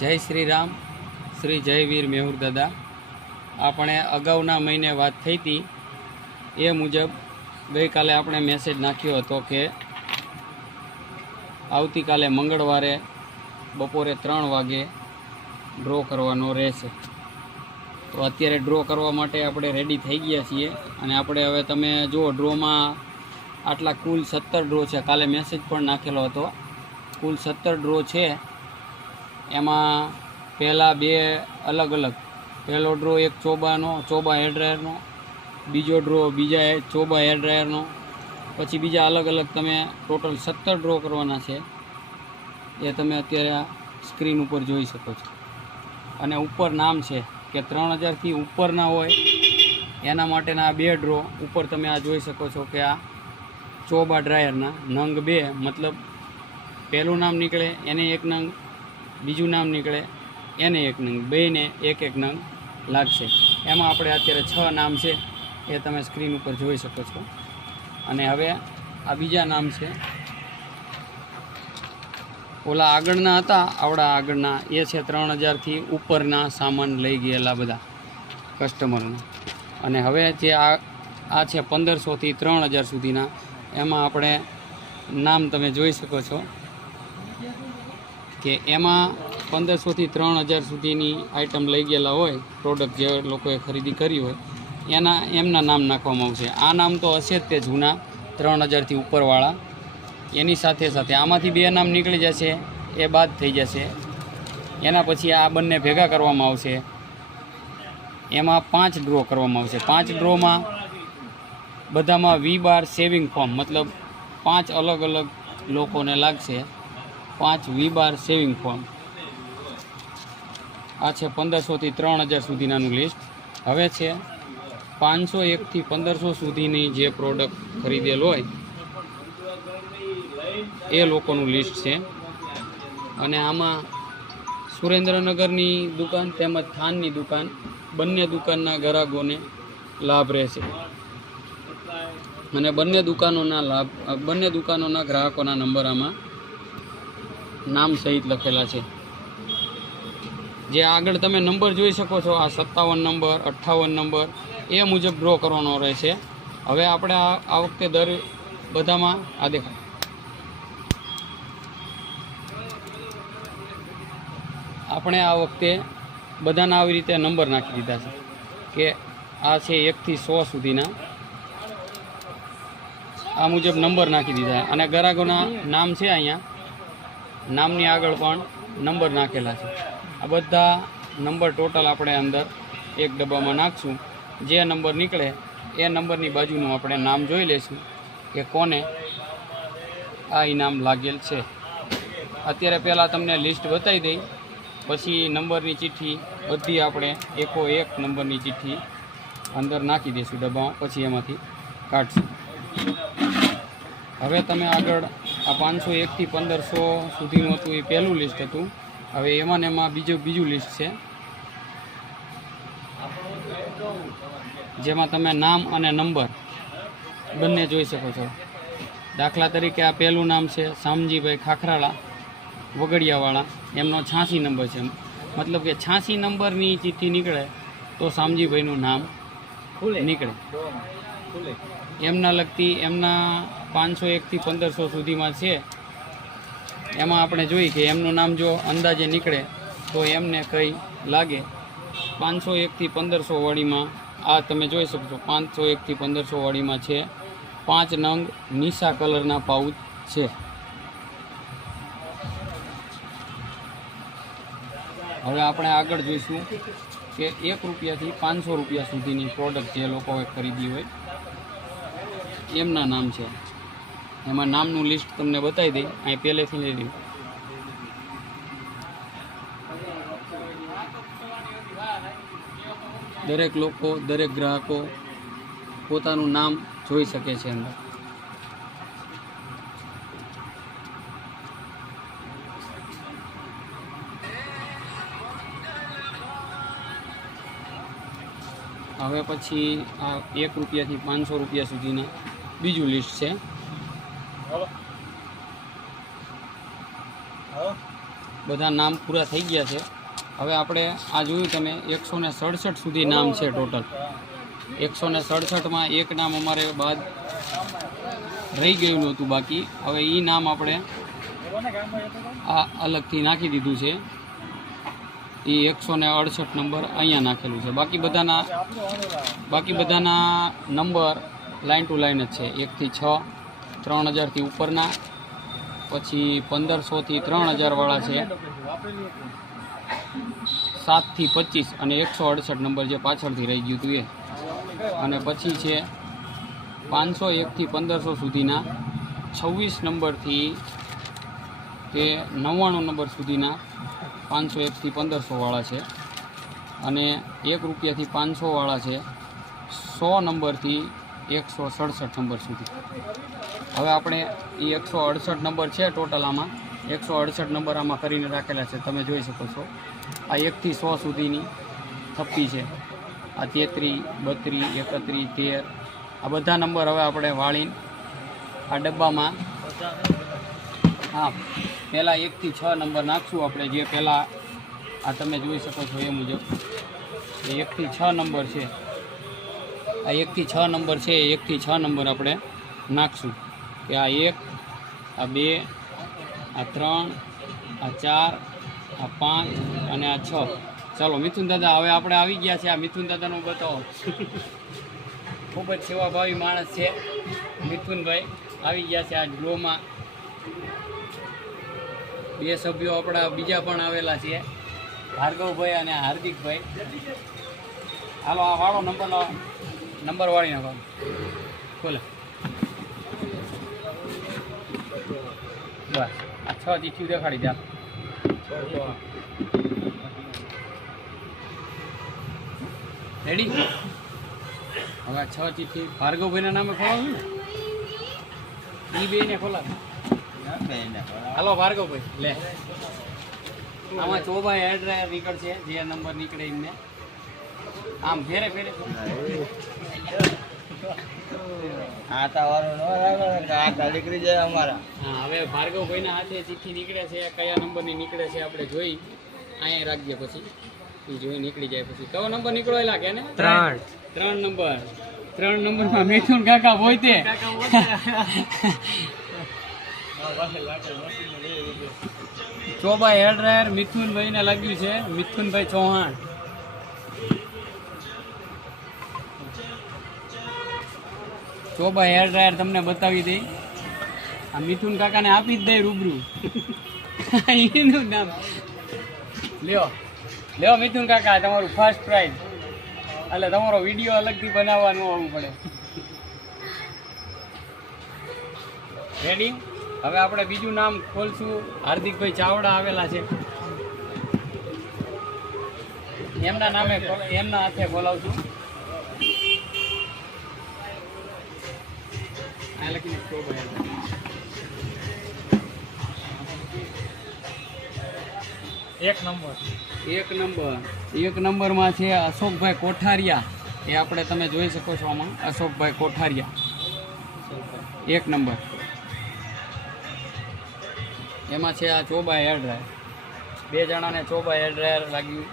જય શ્રી રામ શ્રી જયવીર મેહુર દાદા. આપણે અગાઉના મહિને વાત થઈ હતી, એ મુજબ ગઈકાલે આપણે મેસેજ નાખ્યો હતો કે આવતીકાલે મંગળવારે બપોરે ત્રણ વાગે ડ્રો કરવાનો રહેશે. તો અત્યારે ડ્રો કરવા માટે આપણે રેડી થઈ ગયા છીએ અને આપણે હવે તમે જુઓ ડ્રોમાં આટલા કુલ સત્તર ડ્રો છે. કાલે મેસેજ પણ નાખેલો હતો. કુલ સત્તર ડ્રો છે. એમાં પહેલાં બે અલગ અલગ. પહેલો ડ્રો એક ચોબાનો, ચોબા હેર ડ્રાયરનો બીજો ડ્રો બીજા ચોબા હેર ડ્રાયરનો પછી બીજા અલગ અલગ તમે ટોટલ સત્તર ડ્રો કરવાના છે. એ તમે અત્યારે આ સ્ક્રીન ઉપર જોઈ શકો છો. અને ઉપર નામ છે કે ત્રણ હજારથી ઉપરના હોય. એના માટેના આ બે ડ્રો ઉપર તમે આ જોઈ શકો છો કે આ ચોબા ડ્રાયરના નંગ બે, મતલબ પહેલું નામ નીકળે, એને એક નંગ બીજું નામ નીકળે એને એક નંગ, બેને એક એક નંગ લાગશે. એમાં આપણે અત્યારે છ નામ છે, એ તમે સ્ક્રીન ઉપર જોઈ શકો છો. અને હવે આ બીજા નામ છે. ઓલા આગળના હતા, આવડા આગળના, એ છે ત્રણ હજારથી ઉપરના સામાન લઈ ગયેલા બધા કસ્ટમરનું. અને હવે જે આ આ છે પંદરસોથી ત્રણ હજાર સુધીના, એમાં આપણે નામ તમે જોઈ શકો છો. કે એમાં પંદરસોથી ત્રણ હજાર સુધીની આઇટમ લઈ ગયેલા હોય પ્રોડક્ટ જે લોકોએ ખરીદી કરી હોય, એના, એમના નામ નાખવામાં આવશે. આ નામ તો હશે જ તે જૂના ત્રણ હજારથી ઉપરવાળા. એની સાથે સાથે આમાંથી બે નામ નીકળી જશે, એ બાદ થઈ જશે. એના પછી આ બંને ભેગા કરવામાં આવશે. એમાં પાંચ ડ્રો કરવામાં આવશે. પાંચ ડ્રોમાં બધામાં વી બાર સેવિંગ ફોર્મ મતલબ પાંચ અલગ અલગ લોકોને લાગશે. પાંચ વી બાર સેવિંગ ફોર્મ આ છે પંદરસોથી ત્રણ હજાર સુધીનાનું લિસ્ટ હવે છે પાંચસો એકથી પંદરસો સુધીની જે પ્રોડક્ટ ખરીદેલ હોય, એ લોકોનું લિસ્ટ છે. અને આમાં સુરેન્દ્રનગરની દુકાન તેમજ થાનની દુકાન, બંને દુકાનના ગ્રાહકોને લાભ રહેશે. અને બંને દુકાનોના લાભ, બંને દુકાનોના ગ્રાહકોના નંબર આમાં નામ સહિત લખેલા છે. જે આગળ તમે નંબર જોઈ શકો છો, આ સત્તાવન નંબર, અઠ્ઠાવન નંબર, એ મુજબ ડ્રો કરવાનો રહેશે. હવે આપણે આ વખતે દર બધામાં, આ દેખાય. આપણે આ વખતે બધાના આવી રીતે નંબર નાખી દીધા છે કે આ છે એકથી સો સુધીના. આ મુજબ નંબર નાખી દીધા. અને ગ્રાહકોના નામ છે અહીંયા. નામની આગળ પણ નંબર નાખેલા છે. આ બધા નંબર ટોટલ આપણે અંદર એક ડબ્બામાં નાખશું. જે નંબર નીકળે એ નંબરની બાજુનું આપણે નામ જોઈ લઈશું કે કોને આ ઇનામ લાગેલ છે. અત્યારે પહેલાં તમને લિસ્ટ બતાવી દઈ. પછી નંબરની ચિઠ્ઠી બધી આપણે એકો એક નંબરની ચિઠ્ઠી અંદર નાખી દઈશું ડબ્બામાં. પછી એમાંથી કાઢશું. હવે તમે આગળ આ પાંચસો એકથી પંદરસો સુધીનું હતું એ પહેલું લિસ્ટ હતું. હવે એમાં ને એમાં બીજું બીજું લિસ્ટ છે. જેમાં તમે નામ અને નંબર બંને જોઈ શકો છો. દાખલા તરીકે આ પહેલું નામ છે શામજીભાઈ ખાખરાળા વગડિયાવાળા. એમનો છ્યાસી નંબર છે. મતલબ કે છ્યાસી નંબરની ચિઠ્ઠી નીકળે તો શામજીભાઈનું નામ નીકળે. એમના લગતી એમના પાંચસો એકથી પંદરસો સુધીમાં છે. એમાં આપણે જોઈએ કે એમનું નામ જો અંદાજે નીકળે, તો એમને કંઈ લાગે. પાંચસો એકથી પંદરસો વાળીમાં, આ તમે જોઈ શકશો, પાંચસો એકથી પંદરસો વાળીમાં છે. પાંચ નંગ નિશા કલરના પાઉચ છે. હવે આપણે આગળ જોઈશું કે એક રૂપિયાથી પાંચસો રૂપિયા સુધીની પ્રોડક્ટ જે લોકોએ ખરીદી હોય, એમના નામ છે. એમાં નામનું લિસ્ટ તમને બતાવી દઈ. અહીં પહેલેથી લઈ લઉં દરેક લોકો, દરેક ગ્રાહકો પોતાનું નામ જોઈ શકે છે અંદર હવે પછી આ એક રૂપિયાથી પાંચસો રૂપિયા સુધીના બીજું લિસ્ટ છે. બધા નામ પૂરા થઈ ગયા છે. હવે આપણે આ જોયું તમે, એકસો ને સડસઠ સુધી નામ છે ટોટલ. એકસો ને સડસઠમાં એક નામ અમારે બાદ રહી ગયેલું હતું બાકી. હવે એ નામ આપણે આ અલગથી નાખી દીધું છે. એ એકસો ને અડસઠ નંબર અહીંયા નાખેલું છે. બાકી બધાના બાકી બધાના નંબર લાઇન ટુ લાઇન જ છે. એકથી છ. ત્રણ હજારથી ઉપરના, પછી પંદરસોથી ત્રણ હજારવાળા છે. સાતથી પચીસ અને એકસો અડસઠ નંબર જે પાછળથી રહી ગયું હતું અને પછી છે પાંચસો એકથી પંદરસો સુધીના, છવ્વીસ નંબરથી કે નવ્વાણું નંબર સુધીના પાંચસો એકથી પંદરસોવાળા છે. અને એક રૂપિયાથી પાંચસોવાળા છે, સો નંબરથી એકસો સડસઠ નંબર સુધી. હવે આપણે એ એકસો અડસઠ નંબર છે ટોટલ આમાં. એકસો અડસઠ નંબર આમાં કરીને રાખેલા છે, તમે જોઈ શકો છો. આ એકથી સો સુધીની થપ્પી છે. આ તેત્રી બત્રીસ એકત્રીસ તેર, આ બધા નંબર હવે આપણે વાળીને આ ડબ્બામાં હા, પહેલાં એકથી છ નંબર નાખશું આપણે, જે પહેલાં આ તમે જોઈ શકો છો એ મુજબ. એ એકથી છ નંબર છે. આ એકથી છ નંબર છે એકથી છ નંબર આપણે નાખશું. કે આ એક, આ બે, આ ત્રણ, આ ચાર, આ પાંચ અને આ છ. ચાલો, મિથુન દાદા, હવે આપણે આવી ગયા છે આ મિથુન દાદાનું બતાવો. ખૂબ જ સેવાભાવી માણસ છે મિથુનભાઈ. આવી ગયા છે આ ડ્રોમાં બે સભ્યો આપણા બીજા પણ આવેલા છે, ભાર્ગવભાઈ અને હાર્દિકભાઈ. હાલો, આ વાળો નંબર નંબર વાળી નાખો. ખોલે બસ છ ચીઠ્ઠી દેખાડી દે રેડી હવે છ ચીઠ્ઠી ભાર્ગવભાઈના નામે ખોલાવું ને? એ બે ને ખોલાવ. હાલો ભાર્ગવભાઈ, લે. આમાં ચોબા હેર ડ્રાયર નીકળશે જે નંબર નીકળે એમને. આમ ફેરે ફેરે. આટા વાળું ન રાખો ને કે જાય અમારા. હા હવે ભાર્ગવભાઈના હાથે ચિઠ્ઠી નીકળે છે કયા નંબરની નીકળે છે આપણે જોઈ. અહીંયા રાખીએ પછી. એ જોઈ નીકળી જાય પછી. કયો નંબર નીકળેલા કે ને ત્રણ. ત્રણ નંબર. ત્રણ નંબરમાં મિથુન કાકા હોય તે ચોબા હેર ડ્રાયર મિથુનભાઈને લાગ્યું છે મિથુનભાઈ ચૌહાણ. ચોબા હેર ડ્રાયર તમને બતાવી દઈ. આ મિથુન કાકાને આપી જ દઈ રૂબરૂ. એનું નામ. લ્યો. લ્યો મિથુન કાકા, તમારું ફર્સ્ટ પ્રાઇઝ એટલે તમારો વીડિયો અલગથી બનાવવાનું આવવું પડે. રેડી હવે આપણે બીજું નામ ખોલશું. હાર્દિકભાઈ ચાવડા આવેલા છે. એમના નામે એમના હાથે બોલાવશું. એક નંબર. એક નંબર. એક નંબરમાં છે અશોકભાઈ કોઠારિયા. એ આપણે તમે જોઈ શકો છો આમાં. અશોકભાઈ કોઠારિયા. એક નંબર. એમાં છે આ ચોબા હેર ડ્રાયર બે જણાને ચોબા હેર ડ્રાયર લાગ્યું.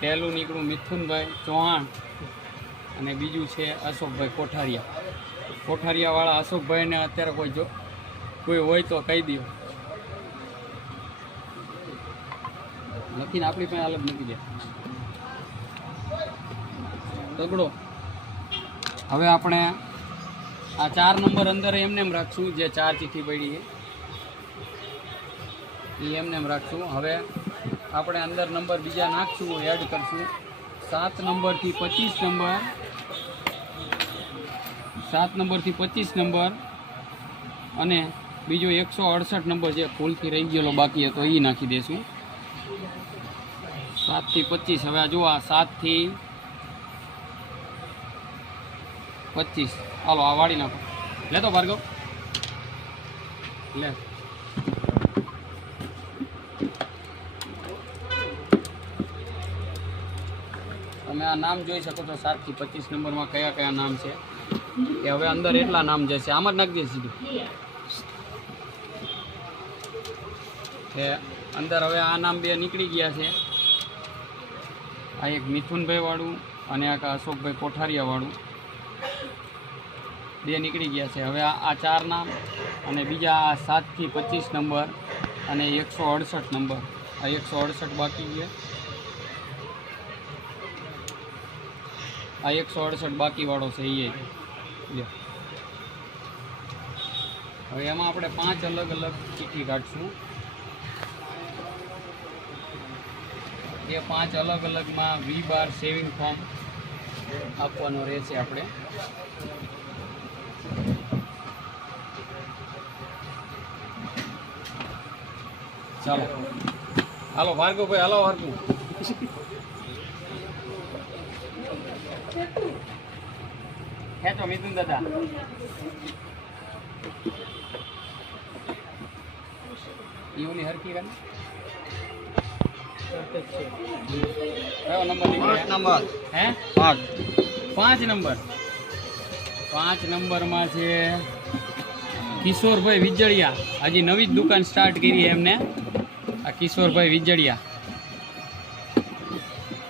પહેલું નીકળું મિથુનભાઈ ચૌહાણ. અને બીજું છે અશોકભાઈ કોઠારિયા. કોઠારિયાવાળા અશોકભાઈને અત્યારે કોઈ જો કોઈ હોય તો કહી દો લખીને આપણી પાસે અલગ મૂકી દે. તગડો. હવે આપણે આ ચાર નંબર અંદર એમને એમ રાખશું, જે ચાર ચીઠી પડી છે. એ એમને એમ રાખશું. હવે આપણે અંદર નંબર બીજા નાખશું એડ કરશું. સાત નંબરથી પચીસ નંબર સાત નંબરથી પચીસ નંબર અને બીજો એકસો અડસઠ નંબર જે ફૂલથી રહી ગયેલો બાકી હતો એ નાખી દઈશું સાતથી પચીસ, હવે આ જુઓ આ સાતથી પચીસ. હાલો, આ વાળી નાખો. લેતો ભાર્ગવ. લે. તમે આ નામ જોઈ શકો છો, સાતથી પચીસ નંબરમાં કયા કયા નામ છે. એ હવે અંદર એટલા નામ જશે આમ જ નાખી દઈએ સીધું. કે અંદર હવે આ નામ બે નીકળી ગયા છે. આ એક મિથુનભાઈ વાળું અને આ અશોકભાઈ કોઠારિયા વાળું બે નીકળી ગયા છે. હવે આ ચાર નામ અને બીજા આ સાતથી પચીસ નંબર અને એકસો અડસઠ નંબર. આ એકસો અડસઠ બાકી છે. આ એકસો અડસઠ બાકી વાળો છે એ. હવે એમાં આપણે પાંચ અલગ અલગ ચીઠી કાઢશું. એ પાંચ અલગ અલગમાં વી બાર સેવિંગ ફોર્મ આપવાનો રહેશે આપણે. ચાલો. હાલો, ભાર્ગવભાઈ, હાલો, ભાર્ગવ. ખેંચો મિથુન દાદા. એવું હરકી કયો નંબર નંબર. હે? પાંચ. પાંચ નંબર. પાંચ નંબરમાં છે કિશોરભાઈ વિજળિયા હજી નવી જ દુકાન સ્ટાર્ટ કરી એમને. આ કિશોરભાઈ વિજળિયા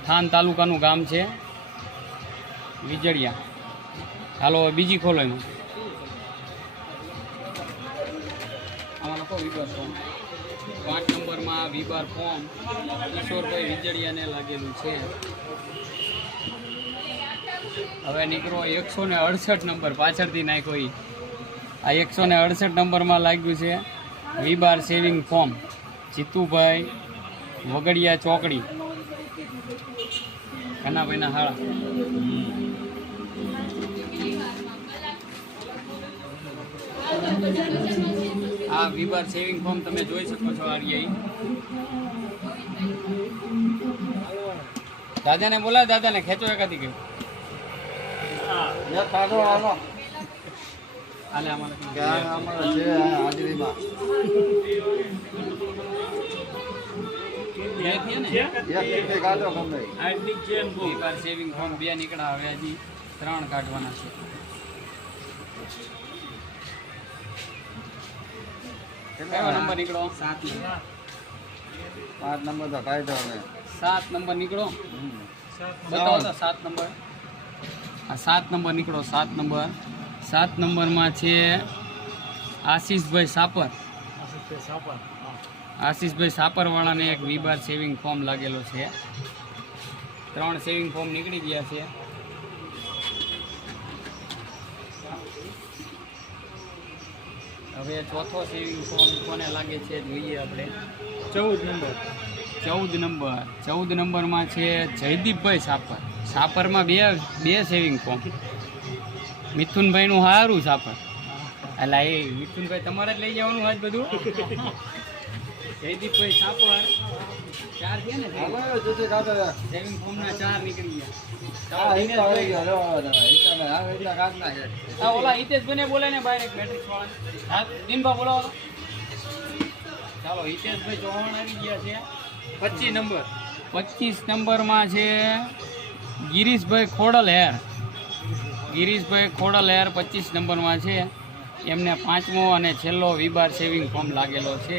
થાન તાલુકાનું ગામ છે વિજળિયા હાલો, બીજી ખોલો એમાં. આમાં લખો ફોર્મ પાંચ નંબરમાં વિબાર ફોર્મ કિશોરભાઈ વિજળિયાને લાગેલું છે. હવે નીકળો એકસો ને અડસઠ નંબર પાછળથી નાખ્યો એ આ એકસો ને અડસઠ નંબરમાં લાગ્યું છે વીબાર સેવિંગ ફોર્મ જીતુભાઈ વગડિયા ચોકડી. કનાભાઈના હાળા. આ વીબાર સેવિંગ ફોર્મ તમે જોઈ શકો છો આરબીઆઈ દાદાને બોલાવ દાદાને ખેંચો એકાથી ગયું હાલે અમારે છે હાજરીમાં. સેવિંગ ફોર્મ બે નીકળ્યા હવે હજી ત્રણ કાઢવાના છે. કયો નંબર નીકળો. સાત પાંચ નંબર તો કાઢો હવે સાત નંબર નીકળો. બતાવો તો સાત નંબર. આ સાત નંબર નીકળો સાત નંબર. સાત નંબરમાં છે આશીષભાઈ સાપર. આશીષભાઈ સાપરવાળાને એક વીબાર સેવિંગ ફોર્મ લાગેલો છે. ત્રણ સેવિંગ ફોર્મ નીકળી ગયા છે. હવે ચોથો સેવિંગ ફોર્મ કોને લાગે છે જોઈએ આપણે. ચૌદ નંબર. ચૌદ નંબર. ચૌદ નંબરમાં છે જયદીપભાઈ સાપર. સાપરમાં બે બે સેવિંગ ફોર્મ. મિથુનભાઈનું સારું સાપર. એટલે એ મિથુનભાઈ તમારે જ લઈ જવાનું આજ બધું. જયદીપભાઈ સાપર. ચાર છે ને હવે ચીઠી કાઢો યાર. સેવિંગ ફોર્મના ચાર નીકળી ગયા. આ ચાલો, આવી ગયો લો તમે હિસ્સાને આ હિસ્સા કાઢ નાખે હા ઓલા હિતેશભાઈને બોલે ને બહાર મેટ્રિક્સ વાળા હા દિનભા બોલાવો ચાલો હિતેશભાઈ ચૌહાણ આવી ગયા છે. પચીસ નંબર. પચીસ નંબરમાં છે ગિરીશભાઈ ખોડલ હેર ગિરીશભાઈ ખોડલ હેર પચીસ નંબરમાં છે. એમને પાંચમો અને છેલ્લો વિબાર સેવિંગ ફોર્મ લાગેલો છે.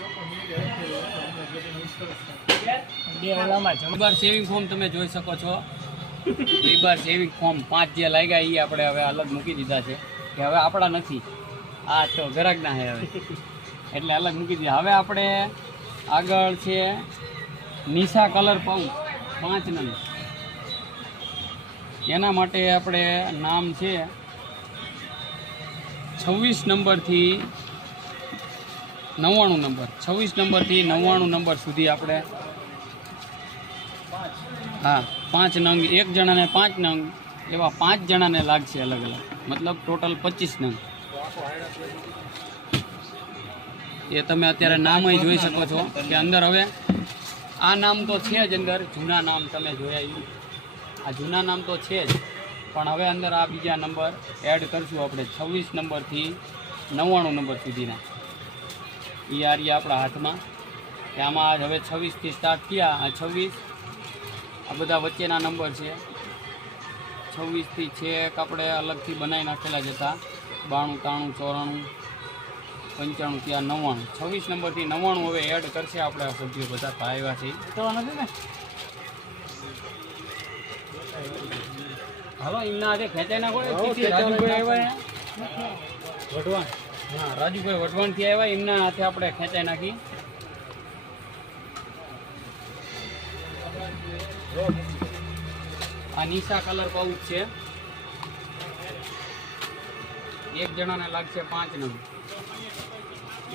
વિબાર સેવિંગ ફોર્મ તમે જોઈ શકો છો. વિબાર સેવિંગ ફોર્મ પાંચ જે લાગ્યા એ આપણે હવે અલગ મૂકી દીધા છે. કે હવે આપણા નથી. આ તો ગરાગના છે હવે. એટલે અલગ મૂકી દીધા. હવે આપણે આગળ છે નિશા કલર પાઉચ પાંચ નંબર એના માટે આપણે નામ છે છવ્વીસ નંબરથી નવ્વાણું નંબર. છવ્વીસ નંબરથી નવ્વાણું નંબર સુધી આપણે હા, પાંચ નંગ, એક જણાને પાંચ નંગ, એવા પાંચ જણાને લાગશે અલગ અલગ. મતલબ ટોટલ પચીસ નંગ. એ તમે અત્યારે નામ જોઈ શકો છો કે અંદર હવે આ નામ તો છે જ અંદર, જૂના નામ તમે જોયા આ જૂના નામ તો છે જ. પણ હવે અંદર આ બીજા નંબર એડ કરશું આપણે. છવ્વીસ નંબરથી નવ્વાણું નંબર સુધીના. એ આ રહ્યા આપણા હાથમાં. કે આમાં આજ હવે છવ્વીસથી સ્ટાર્ટ થયા. આ છવ્વીસ આ બધા વચ્ચેના નંબર છે. છવ્વીસથી છેક આપણે અલગથી બનાવી નાખેલા જ હતા. બાણું ત્રાણું ચોરાણું પંચાણું ત્યાં નવ્વાણું. છવ્વીસ નંબરથી નવ્વાણું હવે એડ કરશે આપણે આ સભ્યો બધા આવ્યા છે હાલો એમના આજે ખેંચાઈ નાખો. વઢવાણ હા, રાજુભાઈ વઢવાણથી આવ્યા, એમના હાથે આપણે ખેંચાઈ નાખી. આ નિશા કલર પાઉચ છે. એક જણાને લાગશે પાંચ નંગ.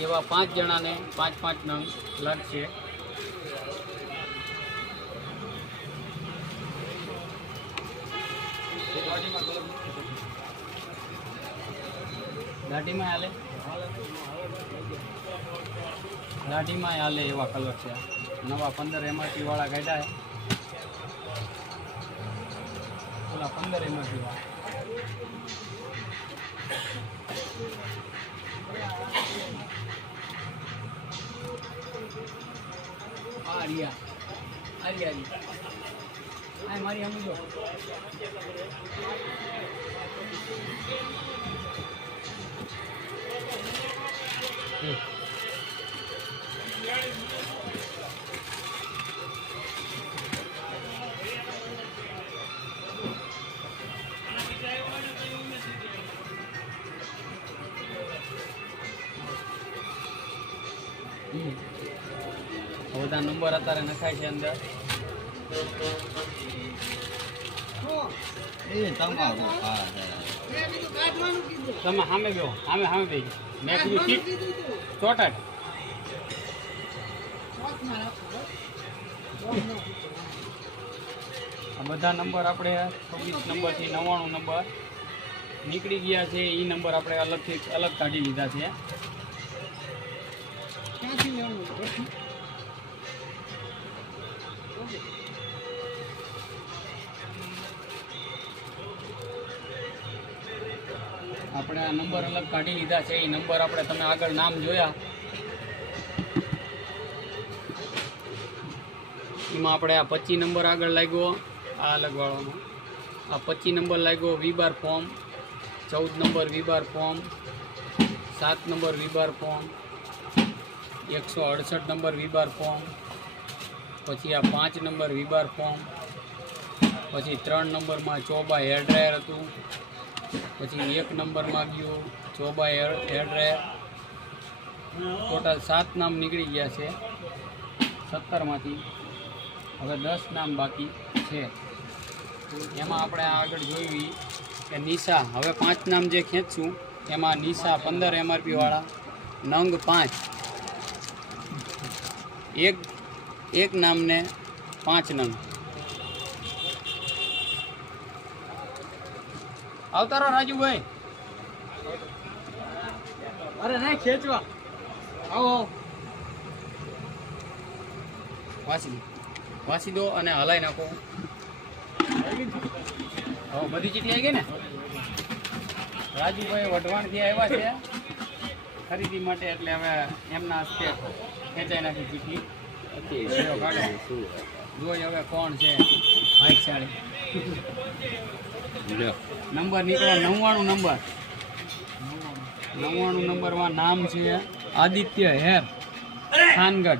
એવા પાંચ જણાને પાંચ પાંચ નંગ લાગશે. દાઢીમાં હાલે. દાઢીમાં હાલે એવા કલર છે. નવા પંદર એમઆરપી વાળા કાઢ્યા ઓલા પંદર એમઆરપી વાળા. આ રિયા. આ રિયા રિયા આ મારી આમ નંબર નખાય છે અંદર. તમે સામે ગયો સામે સામે બેહી મેં કીધું ચોટાટ આ બધા નંબર આપણે છવ્વીસ નંબરથી નવ્વાણું નંબર નીકળી ગયા છે. એ નંબર આપણે અલગથી અલગ કાઢી લીધા છે. આપણે આ નંબર અલગ કાઢી લીધા છે. એ નંબર આપણે તમે આગળ નામ જોયા. એમાં આપણે આ પચીસ નંબર આગળ લાગ્યો. આ અલગ વાળાનો આ પચીસ નંબર લાગ્યો વીબાર ફોર્મ. ચૌદ નંબર વીબાર ફોર્મ. સાત નંબર વીબાર ફોર્મ. એકસો અડસઠ નંબર વીબાર ફોર્મ. પછી આ પાંચ નંબર વીબાર ફોર્મ. પછી ત્રણ નંબરમાં ચોબા હેર ડ્રાયર હતું. પછી એક નંબરમાં ગયું ચોબા હેર હેર ડ્રાયર ટોટલ સાત નામ નીકળી ગયા છે સત્તરમાંથી. હવે દસ નામ બાકી છે. એમાં આપણે આગળ જોયું કે નિશા, હવે પાંચ નામ જે ખેંચશું, એમાં નિશા પંદર એમઆરપી વાળા, નંગ પાંચ. એક એક નામને પાંચ નંગ. આવતા રહો રાજુભાઈ. અરે નહીં ખેંચવા. આવો વાંચી દો વાંચી દો અને હલાઈ નાખો. હવે બધી ચીઠી આવી ગઈ ને? રાજુભાઈ વઢવાણથી આવ્યા છે. ખરીદી માટે એટલે હવે એમના હસ્તે ખેંચાઈ નાખી ચીઠી. જોઈએ. હવે કોણ છે. ભાઈશાળી નંબર નીકળો નવ્વાણું નંબર. નવ્વાણું નંબરમાં નામ છે આદિત્ય હેર થાનગઢ.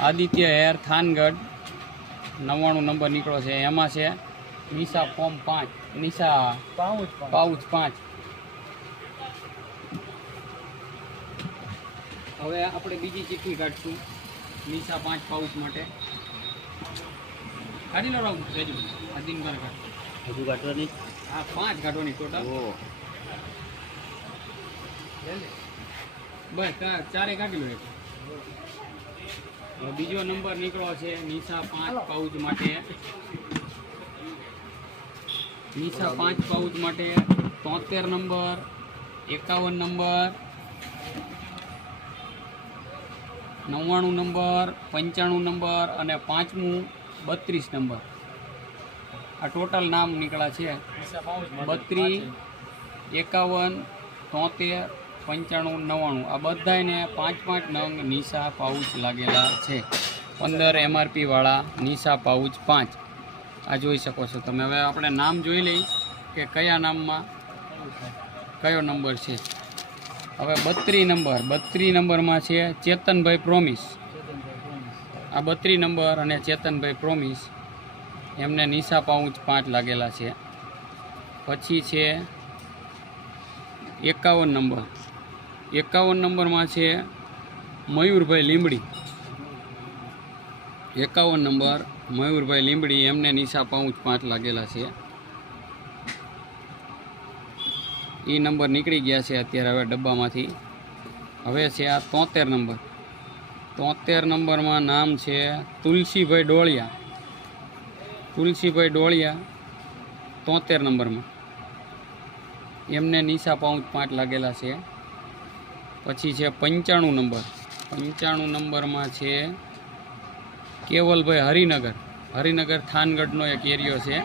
આદિત્ય હેર થાનગઢ. નવ્વાણું નંબર નીકળો છે. એમાં છે નિશા ફોર્મ પાંચ. નિશા પાઉચ પાંચ. હવે આપણે બીજી ચિઠ્ઠી કાઢશું. નિશા પાંચ પાઉચ માટે. કાઢી લો રાઉન્ડ રેજુ આ દિનભર કાઢ હજુ કાઢવાની હા પાંચ કાઢવાની ટોટલ. ઓ બસ કા- ચારે કાઢી લો એક. બીજો નંબર નીકળ્યો છે નિશા પાંચ પાઉચ માટે. નિશા પાંચ પાઉચ માટે તોતેર નંબર એકાવન નંબર નવ્વાણું નંબર પંચાણું નંબર અને પાંચમું બત્રીસ નંબર. આ ટોટલ નામ નીકળ્યા છે બત્રીસ એકાવન, તોતેર, પંચાણું, નવ્વાણું. આ બધાને પાંચ પાંચ નંગ નિશા પાઉચ લાગેલા છે. પંદર એમઆરપીવાળા નિશા પાઉચ પાંચ. આ જોઈ શકો છો તમે. હવે આપણે નામ જોઈ લઈ કે કયા નામમાં કયો નંબર છે. હવે બત્રી નંબર. બત્રી નંબરમાં છે ચેતનભાઈ પ્રોમિસ. આ બત્રી નંબર અને ચેતનભાઈ પ્રોમિસ એમને નિશા પાઉચ પાંચ લાગેલા છે. પછી છે એકાવન નંબર. એકાવન નંબરમાં છે મયુરભાઈ લીંબડી. એકાવન નંબર મયુરભાઈ લીંબડી એમને નિશા પાઉચ પાંચ લાગેલા છે. એ નંબર નીકળી ગયા છે અત્યારે હવે ડબ્બામાંથી. હવે છે આ તોતેર નંબર. તોતેર નંબરમાં નામ છે તુલસીભાઈ ડોળિયા. તુલસીભાઈ ડોળિયા તોતેર નંબરમાં. એમને નિશા પાઉચ પાંચ લાગેલા છે. પછી છે પંચાણું નંબર. પંચાણું નંબરમાં છે કેવલભાઈ હરિનગર. હરિનગર થાનગઢનો એક એરિયો છે.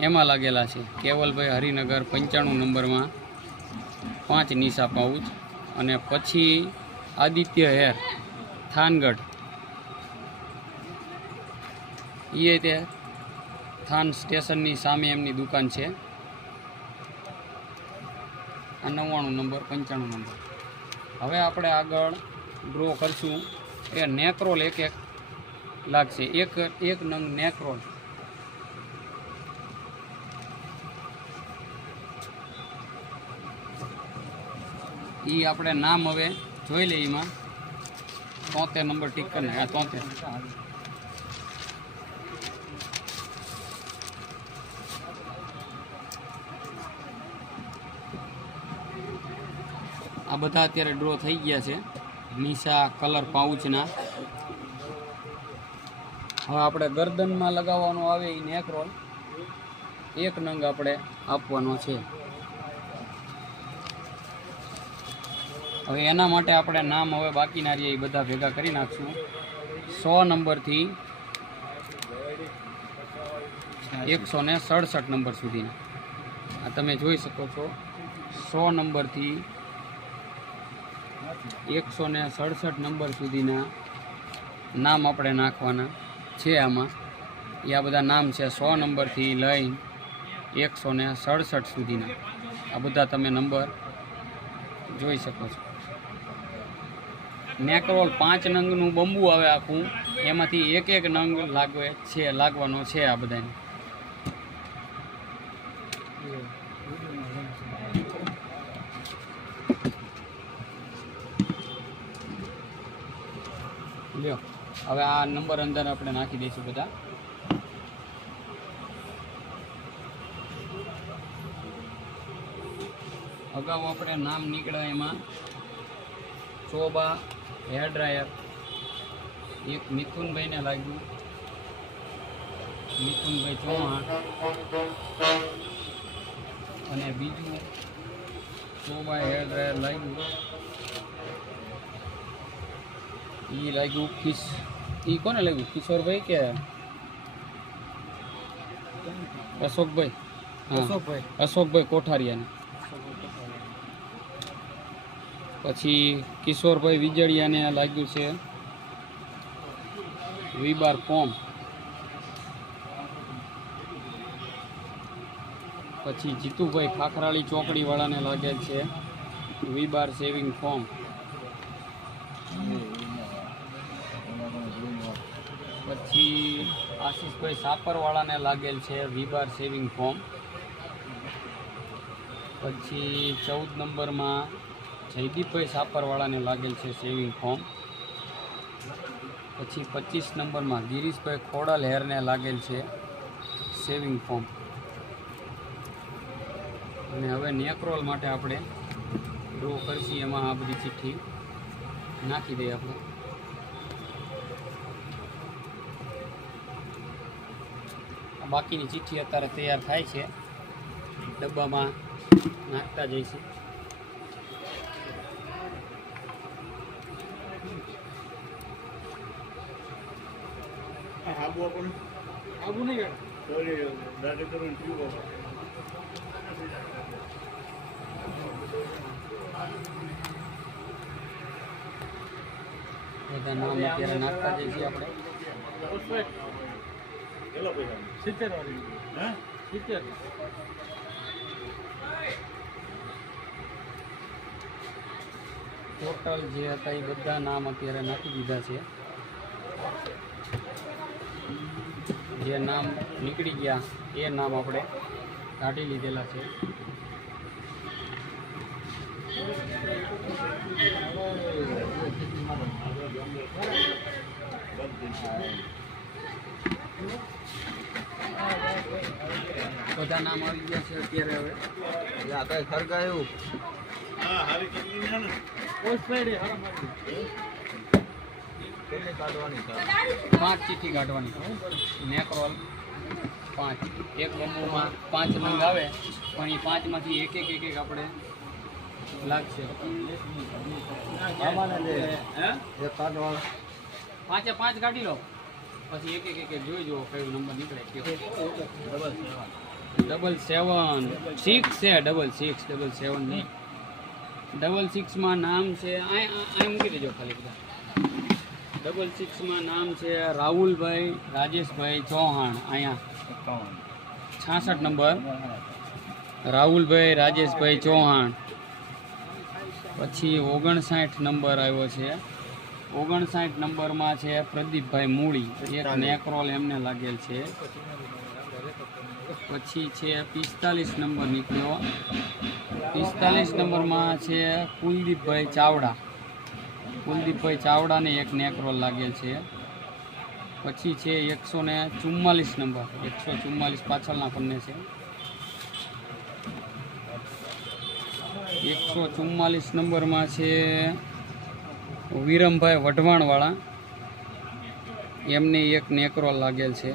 એમાં લાગેલા છે. કેવલભાઈ હરિનગર પંચાણું નંબરમાં પાંચ નિશા પાઉચ અને પછી આદિત્ય હેર. થાનગઢ. એ તે થાન સ્ટેશનની સામે એમની દુકાન છે. આ નવ્વાણું નંબર, પંચાણું નંબર. હવે આપણે આગળ ડ્રો કરશું. એ નેકરોલ એક એક લાગશે. એક એક નંગ નેકરોલ. એ આપણે નામ હવે જોઈ લઈએ એમાં. તોતેર નંબર ટીક કરીને આ તોતેર. આ બધા અત્યારે ડ્રો થઈ ગયા છે. નિશા કલર પાઉચના હવે આપણે ગરદનમાં લગાવવાનો આવે એ નેક રોલ એક નંગ આપણે આપવાનો છે. હવે એના માટે આપણે નામ હવે બાકીના રહીએ એ બધા ભેગા કરી નાખશું. સો નંબરથી એકસો ને સડસઠ નંબર સુધીના. આ તમે જોઈ શકો છો. સો નંબરથી એકસો ને સડસઠ નંબર સુધીના નામ આપણે નાખવાના છે આમાં. એ આ બધા નામ છે સો નંબરથી લઈ એકસો ને સડસઠ સુધીના. આ બધા તમે નંબર જોઈ શકો છો. નેકરોલ પાંચ નંગનું બંબુ આવે આખું. એમાંથી એક એક નંગ લાગે છે, લાગવાનો છે આ બધાને. લ્યો, હવે આ નંબર અંદર આપણે નાખી દઈશું બધા. અગાઉ આપણે નામ નીકળ્યા એમાં. ચોબા હેર ડ્રાયર એક મિથુનભાઈને લાગ્યું. મિથુનભાઈ ચૌહાણ. અને બીજું ચોબા હેર ડ્રાયર લાગ્યું. એ લાગ્યું કિશ એ કોને લાગ્યું? કિશોરભાઈ કે અશોકભાઈ? અશોકભાઈ. અશોકભાઈ કોઠારિયાને. પછી કિશોરભાઈ વિજળિયાને લાગ્યું છે વીબાર ફોર્મ પછી જીતુભાઈ ખાખરાળી ચોકડીવાળાને લાગેલ છે વીબાર સેવિંગ ફોર્મ. પછી આશીષભાઈ સાપરવાળાને લાગેલ છે વીબાર સેવિંગ ફોર્મ. પછી ચૌદ નંબરમાં જયદીપભાઈ સાપરવાળાને લાગેલ છે સેવિંગ ફોર્મ પછી પચીસ નંબરમાં ગિરીશભાઈ ખોડલ હેરને લાગેલ છે સેવિંગ ફોર્મ અને હવે નેકરોલ માટે આપણે ડ્રો કરશી. એમાં આ બધી ચિઠ્ઠી નાખી દઈએ આપણે. બાકીની ચિઠ્ઠી અત્યારે તૈયાર થાય છે. ડબ્બામાં નાખતા જઈશું. આબુ નહીં બધા નામ અત્યારે નાખતા જઈએ છીએ આપણે. સિત્તેર વાળી સિત્તેર. ટોટલ જે હતા એ બધા નામ અત્યારે નાખી દીધા છે. જે નામ નીકળી ગયા એ નામ આપણે કાઢી લીધેલા છે. બધા નામ આવી ગયા છે અત્યારે હવે. એટલે આ હા હારી કેટલી કાઢવાની છે. પાંચ ચીઠી કાઢવાની નેક્રોલ પાંચ. એક બંબુમાં પાંચ રંગ આવે પણ એ પાંચમાંથી એક એક એક એક આપણે લાગશે. પાંચે પાંચ કાઢી લો. પછી એક એક એક એક જોઈ જુઓ કયો નંબર નીકળે કયો. Double seven. સિક્સ છે ડબલ સિક્સ ડબલ સેવન નહીં. ડબલ સિક્સમાં નામ છે અહીં મૂકી દેજો ખાલી બધા. ડબલ સિક્સમાં નામ છે રાહુલભાઈ રાજેશભાઈ ચૌહાણ અહીંયા છાસઠ નંબર. રાહુલભાઈ રાજેશભાઈ ચૌહાણ. પછી ઓગણસાઠ નંબર આવ્યો છે. ઓગણસાઠ નંબરમાં છે પ્રદીપભાઈ મૂળી એક નેક્રોલ એમને લાગેલ છે. પછી છે પિસ્તાલીસ નંબર નીકળ્યો. પિસ્તાલીસ નંબરમાં છે કુલદીપભાઈ ચાવડા. કુલદીપભાઈ ચાવડાને એક નેકરોલ લાગેલ છે. પછી છે એકસો ને ચુમ્માલીસ નંબર. એકસો ચુમ્માલીસ પાછળના પન્ને છે. એકસો ચુમ્માલીસ નંબરમાં છે વિરમભાઈ વઢવાણવાળા. એમને એક નેકરોલ લાગેલ છે.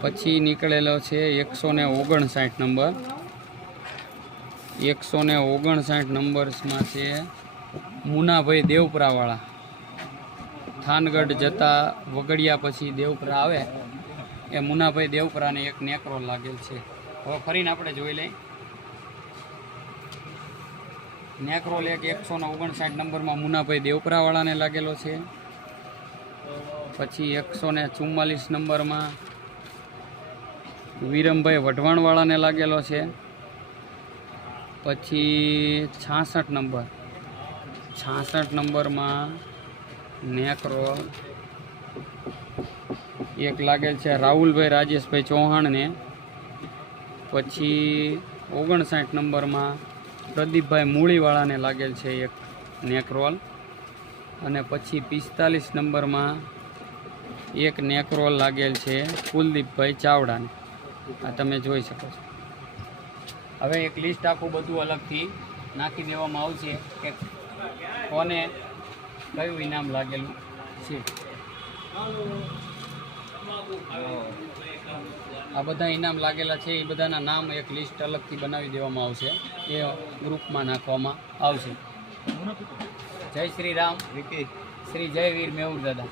પછી નીકળેલો છે એકસો ને ઓગણસાઠ નંબર. એકસો ને ઓગણસાઠ નંબર્સમાં છે મુનાભાઈ દેવપરાવાળા. થાનગઢ જતા વગડિયા પછી દેવપરા આવે. એ મુનાભાઈ દેવપરાને એક નેકરો લાગેલ છે. હવે ફરીને આપણે જોઈ લઈએ. નેકરો એક એકસો ને ઓગણસાઠ નંબરમાં મુનાભાઈ દેવપરાવાળાને લાગેલો છે. પછી એકસો ને ચુમ્માલીસ નંબરમાં વિરમભાઈ વઢવાણવાળાને લાગેલો છે. પછી છાસઠ નંબર. છાસઠ નંબરમાં નેકરોલ એક લાગેલ છે રાહુલભાઈ રાજેશભાઈ ચૌહાણને. પછી ઓગણસાઠ નંબરમાં પ્રદીપભાઈ મૂળીવાળાને લાગેલ છે એક નેકરોલ. અને પછી પિસ્તાલીસ નંબરમાં એક નેકરોલ લાગેલ છે કુલદીપભાઈ ચાવડાને. આ તમે જોઈ શકો છો. હવે એક લિસ્ટ આખું બધું અલગથી નાખી દેવામાં આવશે. કે કોને કયું ઇનામ લાગેલું છે? આ બધા ઇનામ લાગેલા છે એ બધાના નામ એક લિસ્ટ અલગથી બનાવી દેવામાં આવશે. એ ગ્રુપમાં નાખવામાં આવશે. જય શ્રી રામ. વિકી. શ્રી જય વીર મેહુર દાદા.